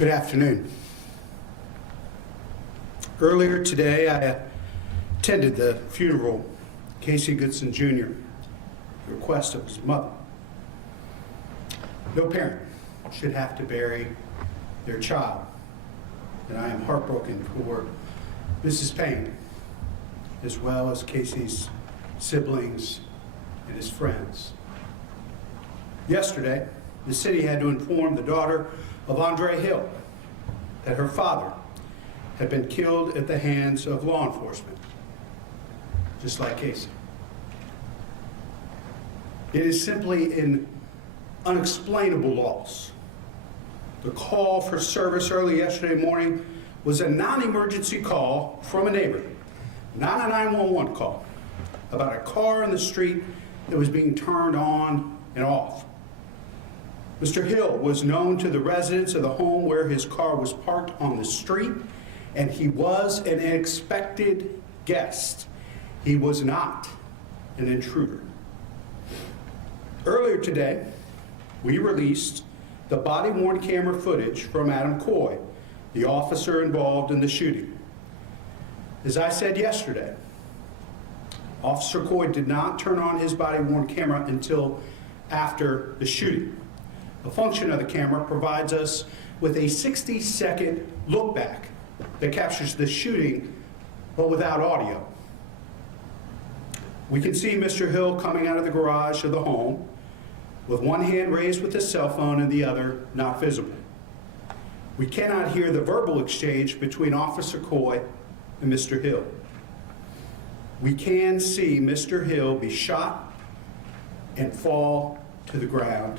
Good afternoon. Earlier today, I attended the funeral of Casey Goodson Jr., at the request of his mother. No parent should have to bury their child, and I am heartbroken for Mrs. Payne, as well as Casey's siblings and his friends. Yesterday, the city had to inform the daughter of Andre Hill that her father had been killed at the hands of law enforcement, just like Casey. It is simply an unexplainable loss. The call for service early yesterday morning was a non-emergency call from a neighbor, not a 911 call, about a car in the street that was being turned on and off. Mr. Hill was known to the residents of the home where his car was parked on the street, and he was an expected guest. He was not an intruder. Earlier today, we released the body-worn camera footage from Adam Coy, the officer involved in the shooting. As I said yesterday, Officer Coy did not turn on his body-worn camera until after the shooting. The function of the camera provides us with a 60-second look back that captures the shooting, but without audio. We can see Mr. Hill coming out of the garage of the home with one hand raised with his cell phone and the other not visible. We cannot hear the verbal exchange between Officer Coy and Mr. Hill. We can see Mr. Hill be shot and fall to the ground.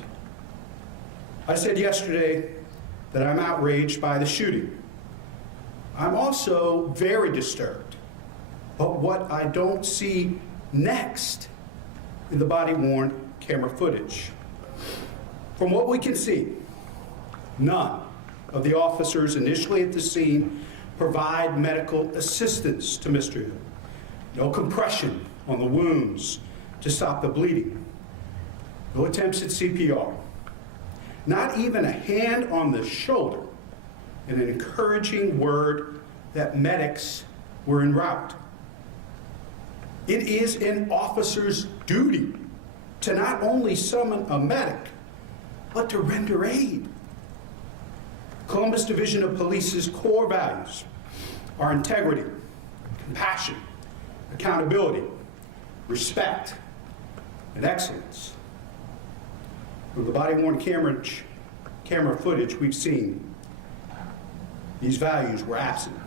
I said yesterday that I'm outraged by the shooting. I'm also very disturbed by what I don't see next in the body-worn camera footage. From what we can see, none of the officers initially at the scene provide medical assistance to Mr. Hill. No compression on the wounds to stop the bleeding. No attempts at CPR. Not even a hand on the shoulder and an encouraging word that medics were en route. It is an officer's duty to not only summon a medic, but to render aid. Columbus Division of Police's core values are integrity, compassion, accountability, respect, and excellence. From the body-worn camera footage we've seen, these values were absent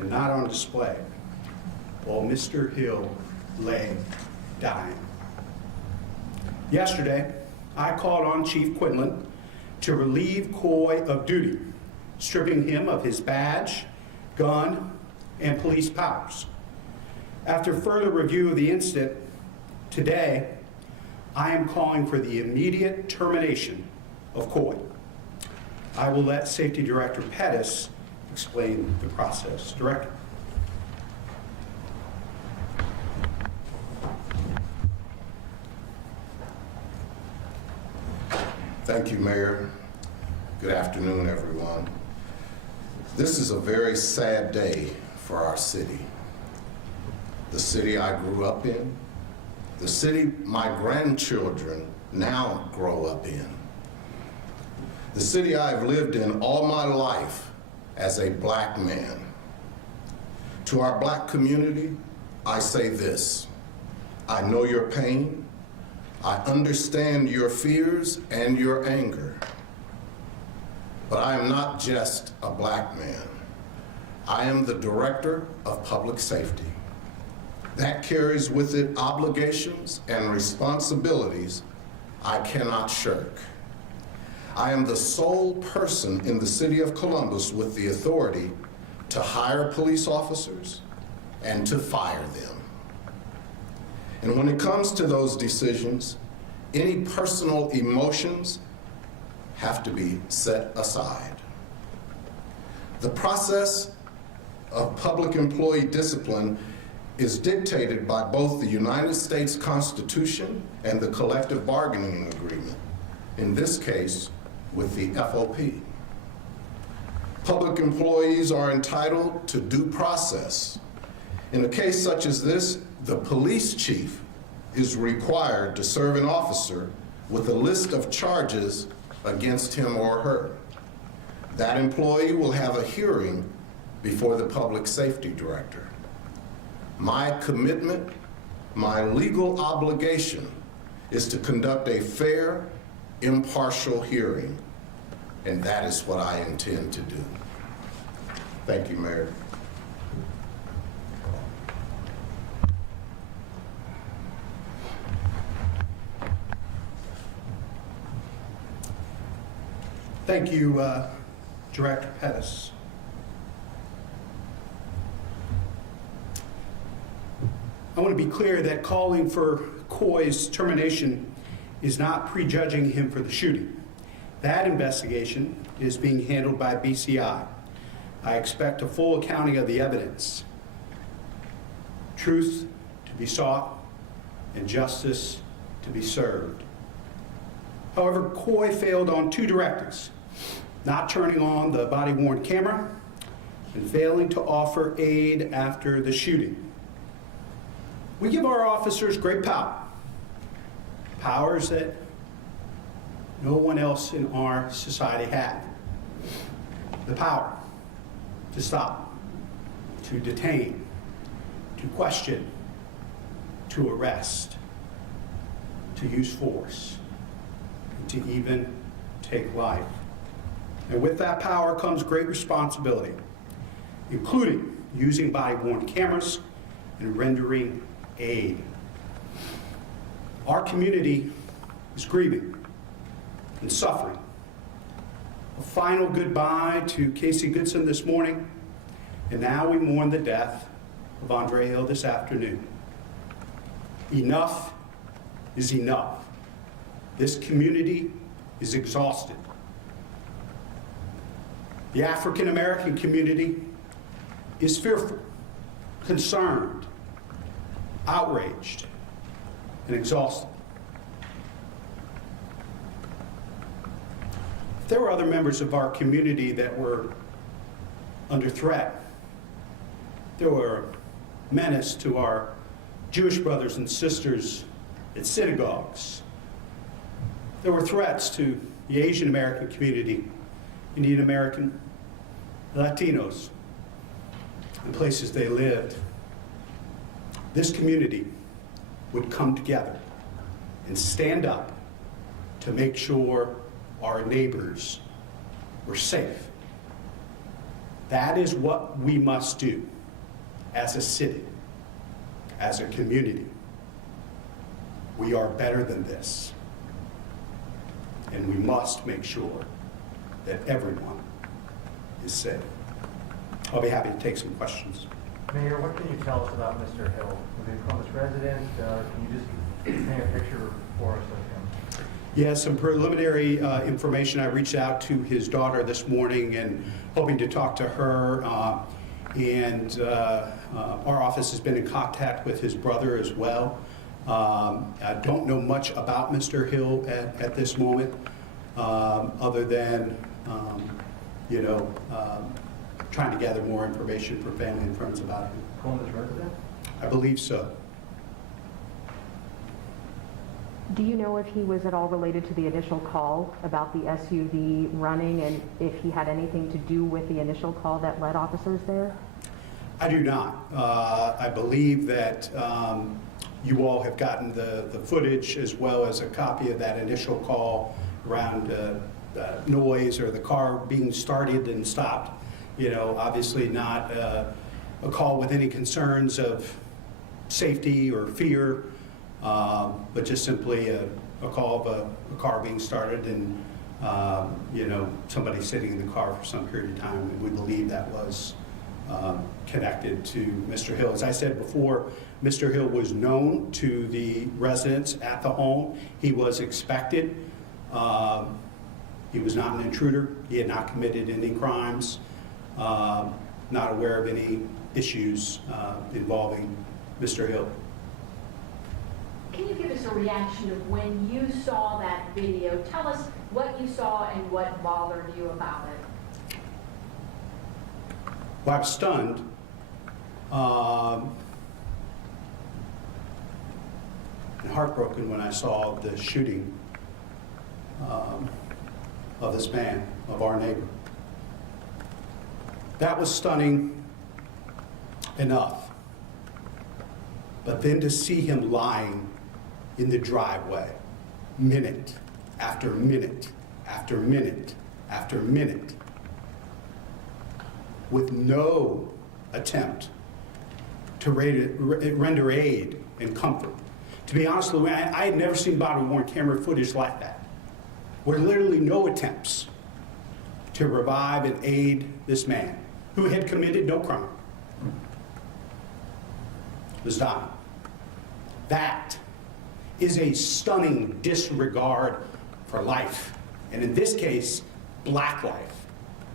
and not on display while Mr. Hill lay dying. Yesterday, I called on Chief Quinlan to relieve Coy of duty, stripping him of his badge, gun, and police powers. After further review of the incident, today, I am calling for the immediate termination of Coy. I will let Safety Director Pettus explain the process. Director. Thank you, Mayor. Good afternoon, everyone. This is a very sad day for our city. The city I grew up in, the city my grandchildren now grow up in, the city I've lived in all my life as a black man. To our black community, I say this: I know your pain, I understand your fears and your anger, but I am not just a black man. I am the Director of Public Safety. That carries with it obligations and responsibilities I cannot shirk. I am the sole person in the city of Columbus with the authority to hire police officers and to fire them. And when it comes to those decisions, any personal emotions have to be set aside. The process of public employee discipline is dictated by both the United States Constitution and the collective bargaining agreement, in this case, with the FOP. Public employees are entitled to due process. In a case such as this, the police chief is required to serve an officer with a list of charges against him or her. That employee will have a hearing before the public safety director. My commitment, my legal obligation is to conduct a fair, impartial hearing, and that is what I intend to do. Thank you, Mayor. Thank you, Director Pettus. I want to be clear that calling for Coy's termination is not prejudging him for the shooting. That investigation is being handled by BCI. I expect a full accounting of the evidence, truth to be sought, and justice to be served. However, Coy failed on two directives: not turning on the body-worn camera and failing to offer aid after the shooting. We give our officers great power, powers that no one else in our society had. The power to stop, to detain, to question, to arrest, to use force, and to even take life. And with that power comes great responsibility, including using body-worn cameras and rendering aid. Our community is grieving and suffering. A final goodbye to Casey Goodson this morning, and now we mourn the death of Andre Hill this afternoon. Enough is enough. This community is exhausted. The African American community is fearful, concerned, outraged, and exhausted. If there were other members of our community that were under threat, there were a menace to our Jewish brothers and sisters at synagogues. There were threats to the Asian American community, Indian American, Latinos, and places they lived. This community would come together and stand up to make sure our neighbors were safe. That is what we must do as a city, as a community. We are better than this. And we must make sure that everyone is safe. I'll be happy to take some questions. Mayor, what can you tell us about Mr. Hill? Was he a Columbus resident? Can you just paint a picture for us of him? Yeah, some preliminary information. I reached out to his daughter this morning and hoping to talk to her. Our office has been in contact with his brother as well. I don't know much about Mr. Hill at this moment, other than, trying to gather more information for family and friends about him. Columbus resident? I believe so. Do you know if he was at all related to the initial call about the SUV running, and if he had anything to do with the initial call that led officers there? I do not. I believe that you all have gotten the footage as well as a copy of that initial call around noise or the car being started and stopped. Obviously not a call with any concerns of safety or fear, but just simply a call of a car being started and somebody sitting in the car for some period of time. And we believe that was connected to Mr. Hill. As I said before, Mr. Hill was known to the residents at the home. He was expected. He was not an intruder. He had not committed any crimes. Not aware of any issues involving Mr. Hill. Can you give us a reaction of when you saw that video? Tell us what you saw and what bothered you about it. Well, I was stunned. And heartbroken when I saw the shooting of this man, of our neighbor. That was stunning enough. But then to see him lying in the driveway, minute after minute after minute after minute, with no attempt to render aid and comfort. To be honest with you, I had never seen body-worn camera footage like that, where literally no attempts to revive and aid this man, who had committed no crime, was dying. That is a stunning disregard for life, and in this case, black life,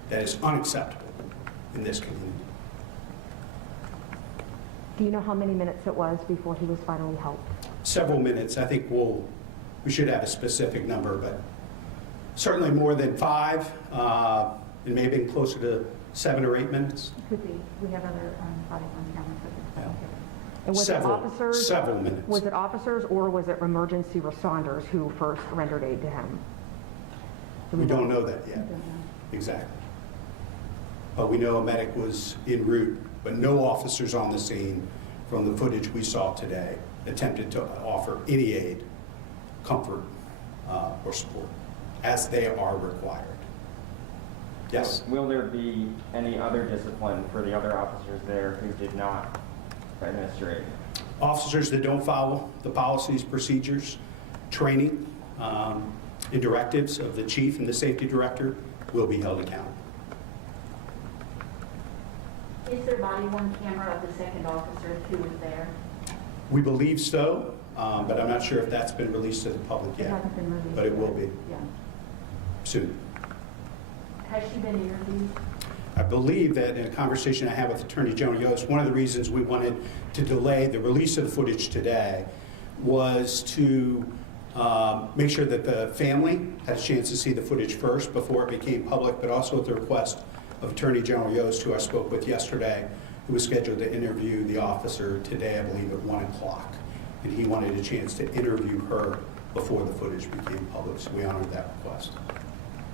that is unacceptable in this community. Do you know how many minutes it was before he was finally helped? Several minutes. I think we should have a specific number, but certainly more than 5. It may have been closer to 7 or 8 minutes. Could be. We have other body on camera footage. Yeah. And was it officers? Several minutes. Was it officers or was it emergency responders who first rendered aid to him? We don't know that yet. Exactly. But we know a medic was en route, but no officers on the scene from the footage we saw today attempted to offer any aid, comfort, or support, as they are required. Yes? Will there be any other discipline for the other officers there who did not administer aid? Officers that don't follow the policies, procedures, training, and directives of the chief and the safety director will be held accountable. Is there body-worn camera of the second officer who was there? We believe so, but I'm not sure if that's been released to the public It yet, hasn't been released. but it will be Yeah. soon. Has she been interviewed? I believe that in a conversation I had with Attorney Joan Yost, one of the reasons we wanted to delay the release of the footage today was to make sure that the family had a chance to see the footage first before it became public, but also at the request of Attorney General Yost, who I spoke with yesterday, who was scheduled to interview the officer today, I believe, at 1 o'clock. And he wanted a chance to interview her before the footage became public, so we honored that request.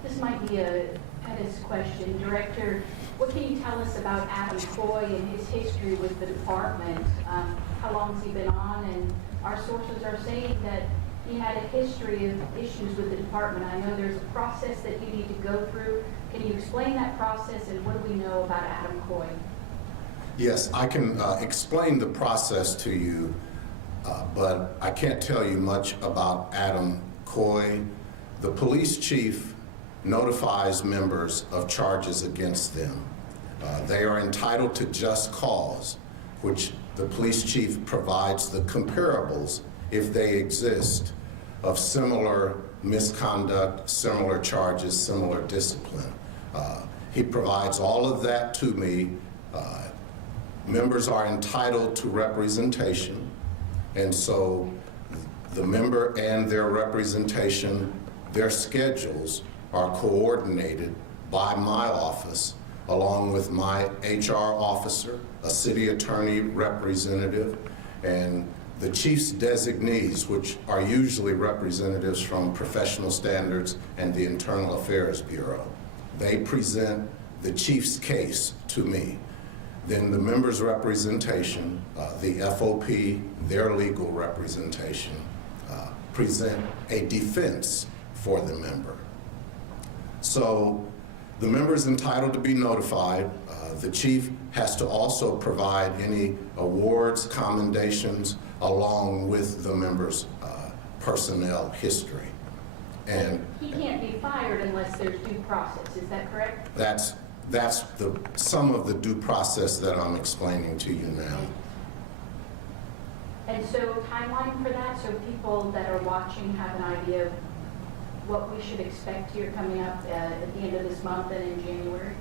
This might be a Pettus question. Director, what can you tell us about Adam Coy and his history with the department? How long has he been on? And our sources are saying that he had a history of issues with the department. I know there's a process that you need to go through. Can you explain that process, and what do we know about Adam Coy? Yes, I can explain the process to you, but I can't tell you much about Adam Coy. The police chief notifies members of charges against them. They are entitled to just cause, which the police chief provides the comparables, if they exist, of similar misconduct, similar charges, similar discipline. He provides all of that to me. Members are entitled to representation, and so the member and their representation, their schedules are coordinated by my office, along with my HR officer, a city attorney representative, and the chief's designees, which are usually representatives from Professional Standards and the Internal Affairs Bureau. They present the chief's case to me. Then the member's representation, the FOP, their legal representation, present a defense for the member. So the member is entitled to be notified. The chief has to also provide any awards, commendations, along with the member's personnel history. And He can't be fired unless there's due process. Is that correct? that's some of the due process that I'm explaining to you now. And so timeline for that, so people that are watching have an idea of what we should expect here coming up at the end of this month and in January?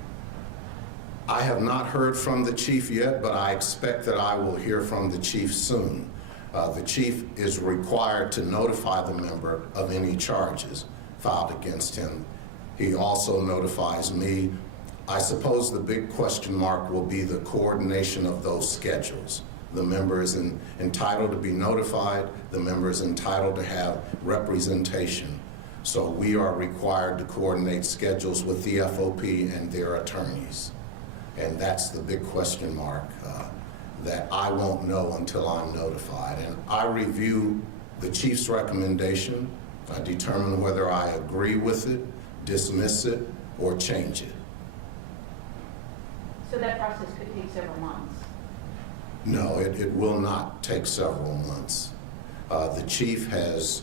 I have not heard from the chief yet, but I expect that I will hear from the chief soon. The chief is required to notify the member of any charges filed against him. He also notifies me I suppose the big question mark will be the coordination of those schedules. The member is entitled to be notified. The member is entitled to have representation. So we are required to coordinate schedules with the FOP and their attorneys. And that's the big question mark that I won't know until I'm notified. And I review the chief's recommendation. I determine whether I agree with it, dismiss it, or change it. So that process could take several months. No, it will not take several months. The chief has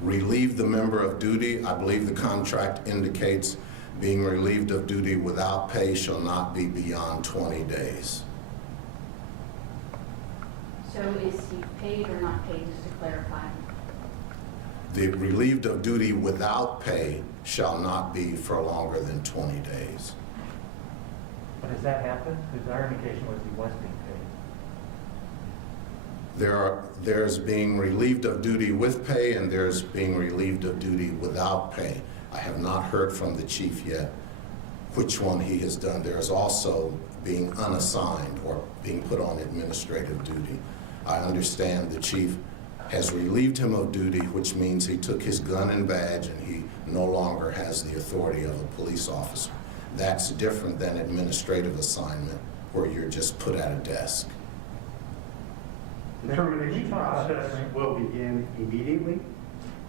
relieved the member of duty. I believe the contract indicates being relieved of duty without pay shall not be beyond 20 days. So is he paid or not paid, just to clarify? The relieved of duty without pay shall not be for longer than 20 days. But has that happened? Because our indication was he was being paid. There's being relieved of duty with pay and there's being relieved of duty without pay. I have not heard from the chief yet which one he has done. There's also being unassigned or being put on administrative duty. I understand the chief has relieved him of duty, which means he took his gun and badge and he no longer has the authority of a police officer. That's different than administrative assignment where you're just put at a desk. The termination process will begin immediately.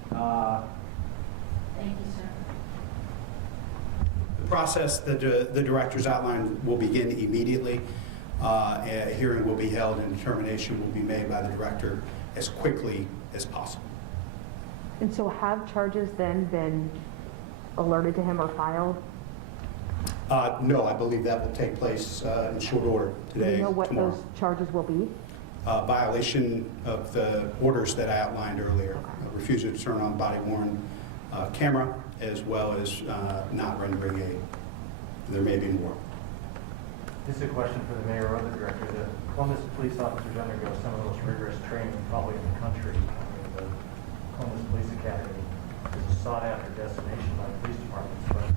Thank you, sir. The process that the directors outlined will begin immediately. A hearing will be held and determination will be made by the director as quickly as possible. And so have charges then been alerted to him or filed? No, I believe that will take place in short order Do today, you know what tomorrow. those charges will be? Violation of the orders that I outlined earlier. Refusal to turn on body-worn camera, as well as not rendering aid. There may be more. This is a question for the mayor or the director. The Columbus police officers undergo some of the most rigorous training probably in the country. I mean, the Columbus Police Academy is a sought-after destination by police departments, but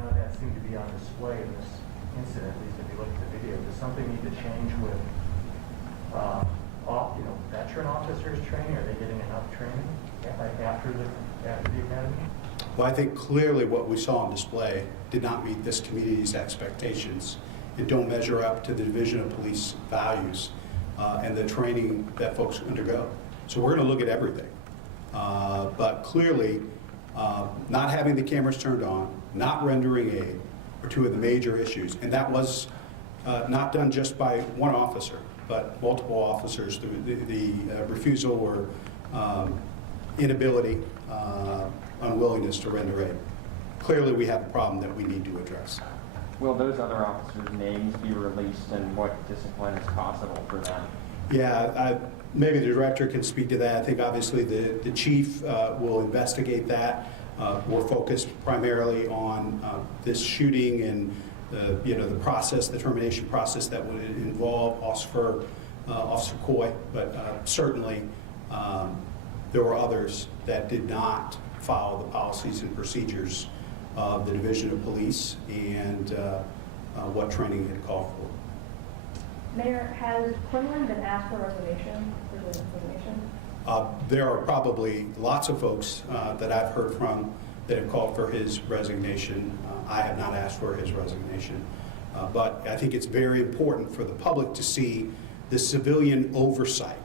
none of that seemed to be on display in this incident, at least if you look at the video. Does something need to change with veteran officers training? Are they getting enough training after the academy? Well, I think clearly what we saw on display did not meet this community's expectations and don't measure up to the Division of Police values and the training that folks undergo. So we're going to look at everything. But clearly, not having the cameras turned on, not rendering aid are two of the major issues. And that was not done just by one officer, but multiple officers. The refusal or inability, unwillingness to render aid. Clearly, we have a problem that we need to address. Will those other officers' names be released and what discipline is possible for them? Yeah, maybe the director can speak to that. I think obviously the chief will investigate that. We're focused primarily on this shooting and the process, the termination process that would involve Officer Coy, but certainly there were others that did not follow the policies and procedures of the Division of Police and what training had called for. Mayor, has Quinlan been asked for resignation? There are probably lots of folks that I've heard from that have called for his resignation. I have not asked for his resignation. But I think it's very important for the public to see the civilian oversight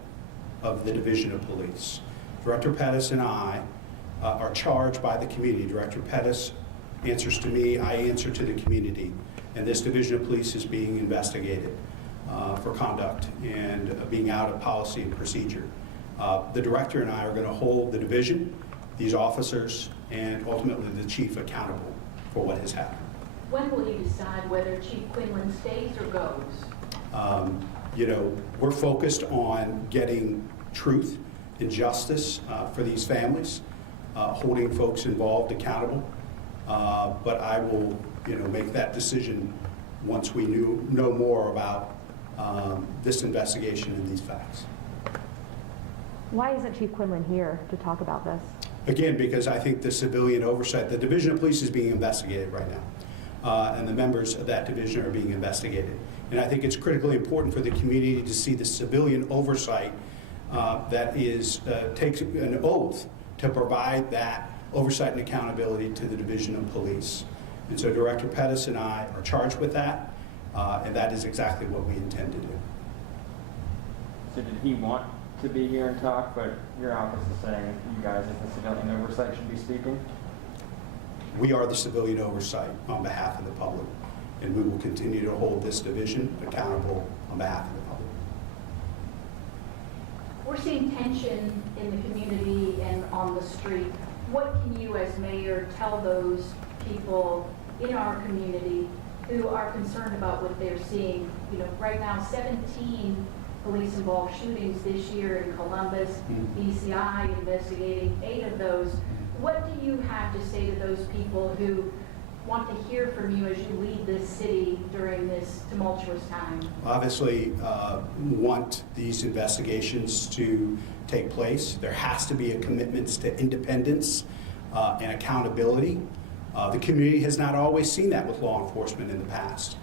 of the Division of Police. Director Pettus and I are charged by the community. Director Pettus answers to me, I answer to the community. And this Division of Police is being investigated for conduct and being out of policy and procedure. The director and I are going to hold the division, these officers, and ultimately the chief accountable for what has happened. When will you decide whether Chief Quinlan stays or goes? We're focused on getting truth and justice for these families, holding folks involved accountable. But I will, make that decision once we know more about this investigation and these facts. Why isn't Chief Quinlan here to talk about this? Again, because I think the civilian oversight, the Division of Police is being investigated right now. and the members of that division are being investigated. And I think it's critically important for the community to see the civilian oversight that takes an oath to provide that oversight and accountability to the Division of Police. And so Director Pettus and I are charged with that, and that is exactly what we intend to do. So did he want to be here and talk, but your office is saying you guys as the civilian oversight should be speaking? We are the civilian oversight on behalf of the public, and we will continue to hold this division accountable on behalf of the public. We're seeing tension in the community and on the street. What can you as mayor tell those people in our community who are concerned about what they're seeing? You know, right now, 17 police-involved shootings this year in Columbus, BCI investigating 8 of those. What do you have to say to those people who want to hear from you as you lead this city during this tumultuous time? Obviously, want these investigations to take place. There has to be a commitment to independence and accountability. The community has not always seen that with law enforcement in the past.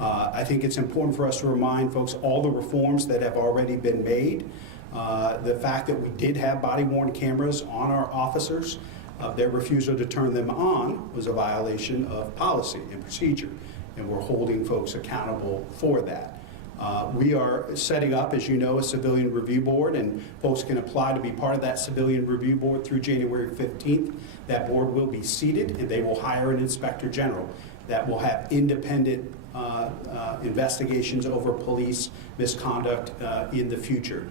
I think it's important for us to remind folks all the reforms that have already been made. The fact that we did have body-worn cameras on our officers, their refusal to turn them on was a violation of policy and procedure, and we're holding folks accountable for that. We are setting up, as you know, a civilian review board, and folks can apply to be part of that civilian review board through January 15th. That board will be seated, and they will hire an inspector general that will have independent investigations over police misconduct in the future.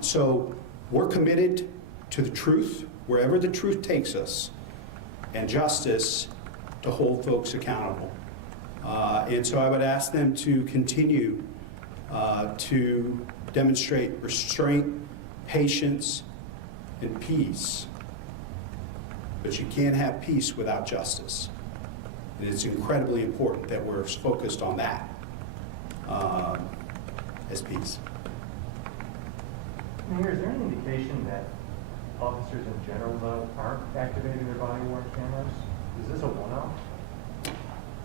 So we're committed to the truth, wherever the truth takes us, and justice to hold folks accountable. And so I would ask them to continue to demonstrate restraint, patience, and peace. But you can't have peace without justice. And it's incredibly important that we're focused on that as peace. Mayor, is there any indication that officers in general, though, aren't activating their body-worn cameras? Is this a one-off?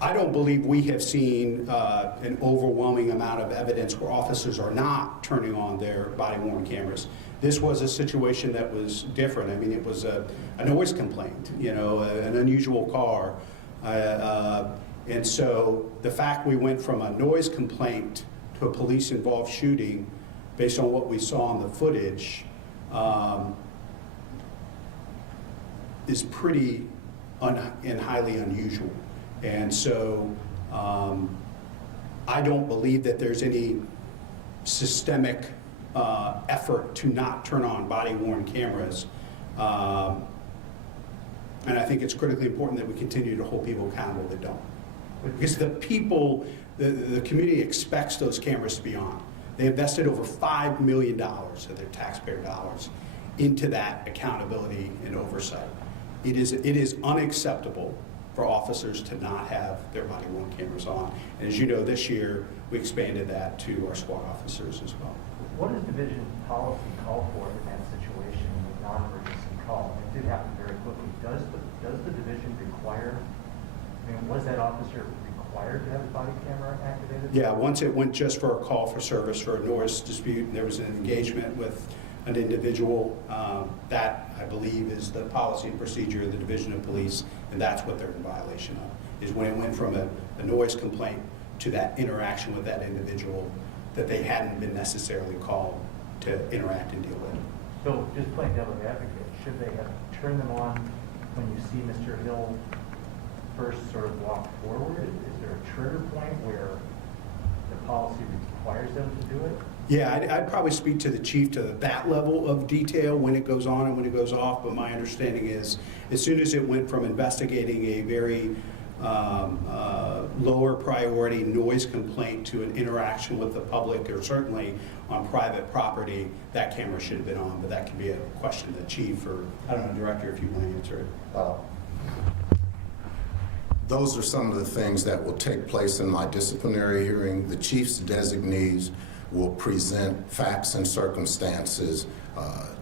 I don't believe we have seen an overwhelming amount of evidence where officers are not turning on their body-worn cameras. This was a situation that was different. I mean, it was a noise complaint, you know, an unusual car. And so the fact we went from a noise complaint to a police-involved shooting based on what we saw in the footage is pretty and highly unusual. And so I don't believe that there's any systemic effort to not turn on body-worn cameras. And I think it's critically important that we continue to hold people accountable that don't. Because the people, the community expects those cameras to be on. They invested over $5 million of their taxpayer dollars into that accountability and oversight. It is unacceptable for officers to not have their body-worn cameras on. And as you know, this year, we expanded that to our SWAT officers as well. What does division policy call for in that situation with non-emergency call? It did happen very quickly. Does the division require, I mean, was that officer required to have his body camera activated? Yeah, once it went just for a call for service for a noise dispute, there was an engagement with an individual. That, I believe, is the policy and procedure of the Division of Police, and that's what they're in violation of, is when it went from a noise complaint to that interaction with that individual that they hadn't been necessarily called to interact and deal with. So just playing devil's advocate, should they have turned them on when you see Mr. Hill first sort of walk forward? Is there a trigger point where the policy requires them to do it? Yeah, I'd probably speak to the chief to that level of detail when it goes on and when it goes off, but my understanding is as soon as it went from investigating a very lower priority noise complaint to an interaction with the public or certainly on private property, that camera should have been on, but that could be a question to the chief or, I don't know, director, if you want to answer it. Those are some of the things that will take place in my disciplinary hearing. The chief's designees will present facts and circumstances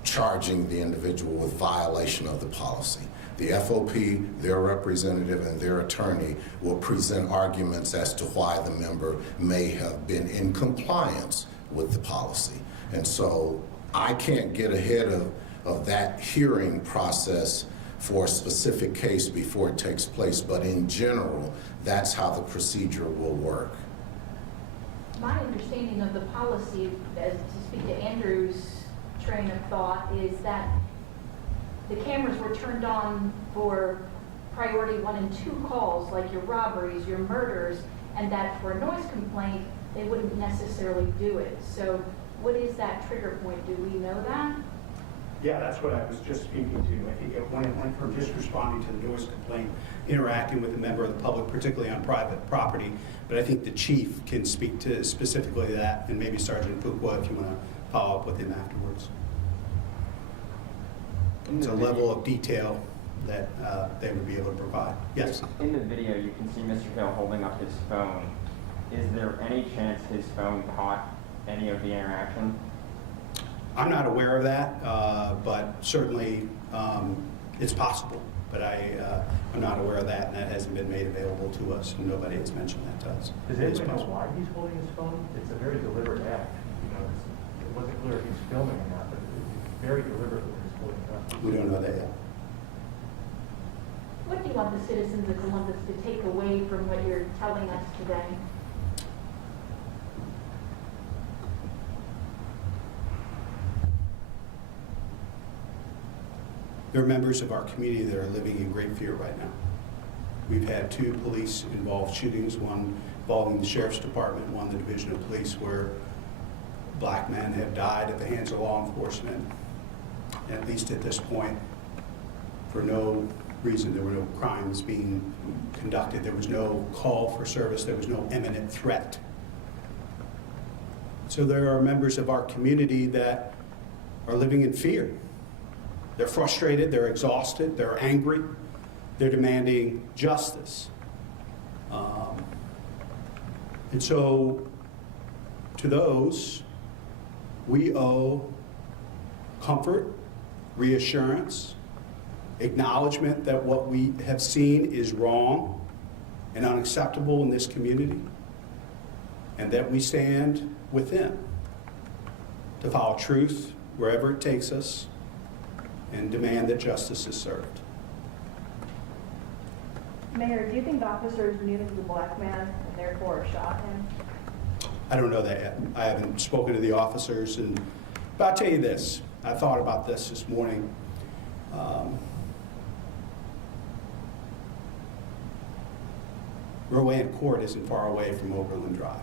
charging the individual with violation of the policy. The FOP, their representative, and their attorney will present arguments as to why the member may have been in compliance with the policy. And so I can't get ahead of that hearing process for a specific case before it takes place, but in general, that's how the procedure will work. My understanding of the policy, as to speak to Andrew's train of thought, is that the cameras were turned on for priority 1 and 2 calls, like your robberies, your murders, and that for a noise complaint, they wouldn't necessarily do it. So what is that trigger point? Do we know that? Yeah, that's what I was just speaking to. I think it went from just responding to the noise complaint, interacting with a member of the public, particularly on private property. But I think the chief can speak to specifically that, and maybe Sergeant Fuqua if you want to follow up with him afterwards. It's a level of detail that they would be able to provide. Yes? In the video, you can see Mr. Hill holding up his phone. Is there any chance his phone caught any of the interaction? I'm not aware of that, but certainly it's possible. But I'm not aware of that, and that hasn't been made available to us, and nobody has mentioned that to us. Does anybody know why he's holding his phone? It's a very deliberate act. It wasn't clear if he's filming or not, but it's very deliberate when he's holding it up. We don't know that yet. What do you want the citizens of Columbus to take away from what you're telling us today? There are members of our community that are living in great fear right now. We've had 2 police-involved shootings, one involving the Sheriff's Department, one the Division of Police, where black men have died at the hands of law enforcement. At least at this point, for no reason. There were no crimes being conducted. There was no call for service. There was no imminent threat. So there are members of our community that are living in fear. They're frustrated, they're exhausted, they're angry, they're demanding justice. And so to those, we owe comfort, reassurance, acknowledgement that what we have seen is wrong and unacceptable in this community, and that we stand with them to follow truth wherever it takes us and demand that justice is served. Mayor, do you think officers knew he was a black man and therefore shot him? I don't know that yet. I haven't spoken to the officers, but I'll tell you this. I thought about this morning. Rowan Court isn't far away from Oberlin Drive.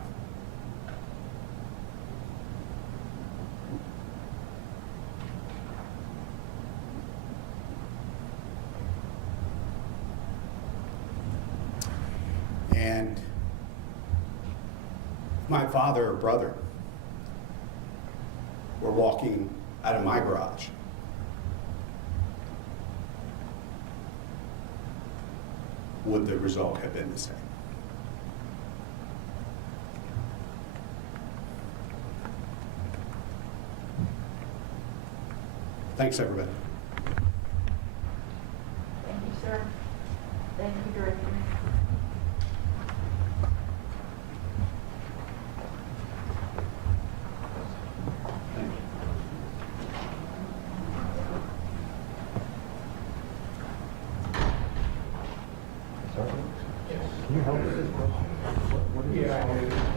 And my father or brother were walking out of my garage, would the result have been the same? Thanks, everybody. Thank you, sir. Thank you, Director. Can you help with this? What is